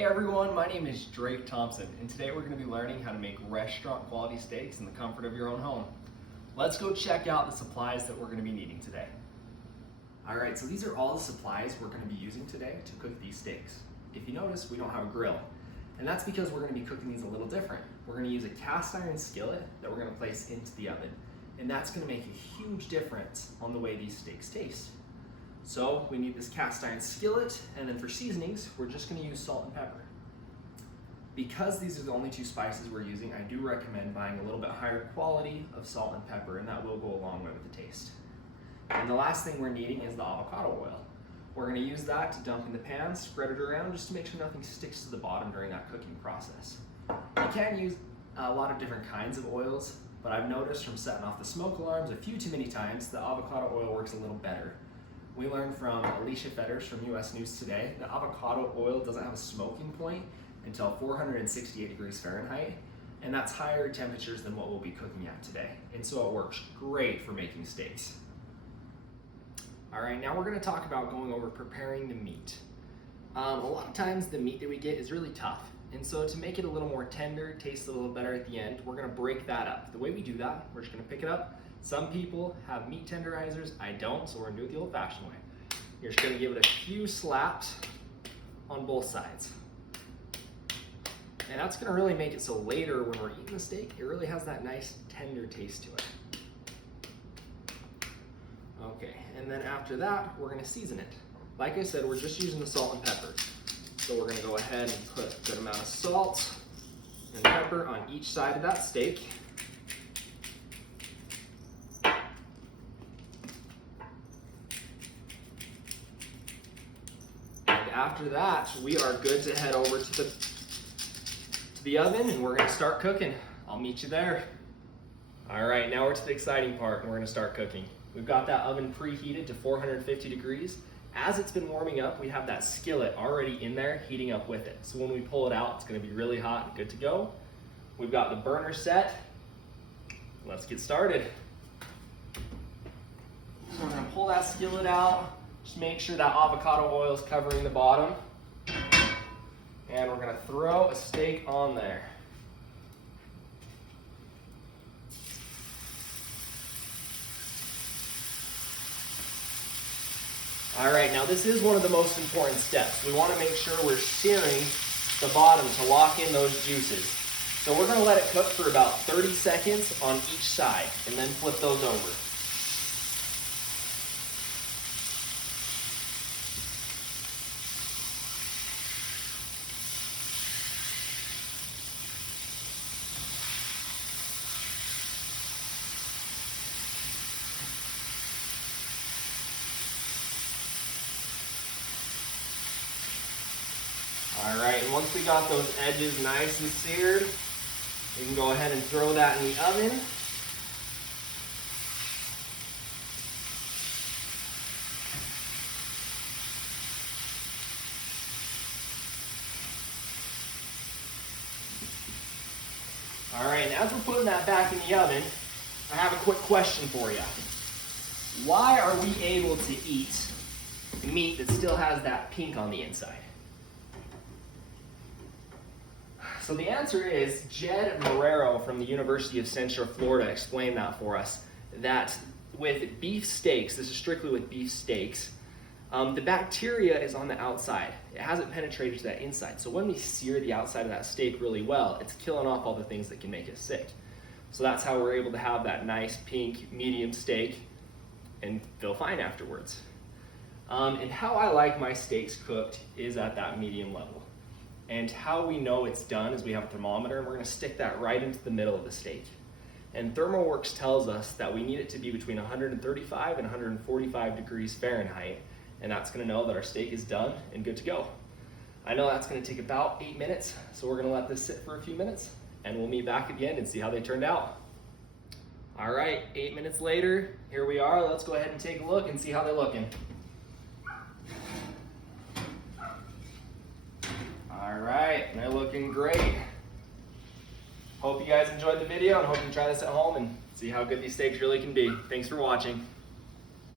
Hey everyone, my name is Drake Thompson, and today we're going to be learning how to make restaurant quality steaks in the comfort of your own home. Let's go check out the supplies that we're going to be needing today. Alright, so these are all the supplies we're going to be using today to cook these steaks. If you notice, we don't have a grill, and that's because we're going to be cooking these a little different. We're going to use a cast iron skillet that we're going to place into the oven, and that's going to make a huge difference on the way these steaks taste. So we need this cast iron skillet, and then for seasonings, we're just going to use salt and pepper. Because these are the only two spices we're using, I do recommend buying a little bit higher quality of salt and pepper, and that will go a long way with the taste. And the last thing we're needing is the avocado oil. We're going to use that to dump in the pan, spread it around just to make sure nothing sticks to the bottom during that cooking process. You can use a lot of different kinds of oils, but I've noticed from setting off the smoke alarms a few too many times, the avocado oil works a little better. We learned from Alicia Fetters from US News Today that avocado oil doesn't have a smoking point until 468 degrees Fahrenheit, and that's higher temperatures than what we'll be cooking at today. And so it works great for making steaks. All right, now we're gonna talk about going over preparing the meat. A lot of times the meat that we get is really tough. And so to make it a little more tender, taste a little better at the end, we're gonna break that up. The way we do that, we're just gonna pick it up. Some people have meat tenderizers, I don't, so we're gonna do it the old fashioned way. You're just gonna give it a few slaps on both sides. And that's gonna really make it so later when we're eating the steak, it really has that nice tender taste to it. Okay, and then after that, we're gonna season it. Like I said, we're just using the salt and pepper. So we're gonna go ahead and put a good amount of salt and pepper on each side of that steak. After that, we are good to head over to the oven, and we're gonna start cooking. I'll meet you there. All right, now we're to the exciting part, and we're gonna start cooking. We've got that oven preheated to 450 degrees. As it's been warming up, we have that skillet already in there heating up with it. So when we pull it out, it's gonna be really hot and good to go. We've got the burner set. Let's get started. So we're gonna pull that skillet out. Just make sure that avocado oil is covering the bottom. And we're gonna throw a steak on there. All right, now this is one of the most important steps. We wanna make sure we're searing the bottom to lock in those juices. So we're gonna let it cook for about 30 seconds on each side and then flip those over. All right, and once we got those edges nice and seared, we can go ahead and throw that in the oven. All right, and as we're putting that back in the oven, I have a quick question for you. Why are we able to eat meat that still has that pink on the inside? So the answer is Jed Marrero from the University of Central Florida explained that for us, that with beef steaks, this is strictly with beef steaks, the bacteria is on the outside. It hasn't penetrated to that inside. So when we sear the outside of that steak really well, it's killing off all the things that can make us sick. So that's how we're able to have that nice pink medium steak and feel fine afterwards. And how I like my steaks cooked is at that medium level. And how we know it's done is we have a thermometer, and we're gonna stick that right into the middle of the steak. And ThermoWorks tells us that we need it to be between 135 and 145 degrees Fahrenheit, and that's gonna know that our steak is done and good to go. I know that's gonna take about 8 minutes, so we're gonna let this sit for a few minutes, and we'll meet back at the end and see how they turned out. All right, 8 minutes later, here we are. Let's go ahead and take a look and see how they're looking. All right, they're looking great. Hope you guys enjoyed the video and hope you try this at home and see how good these steaks really can be. Thanks for watching.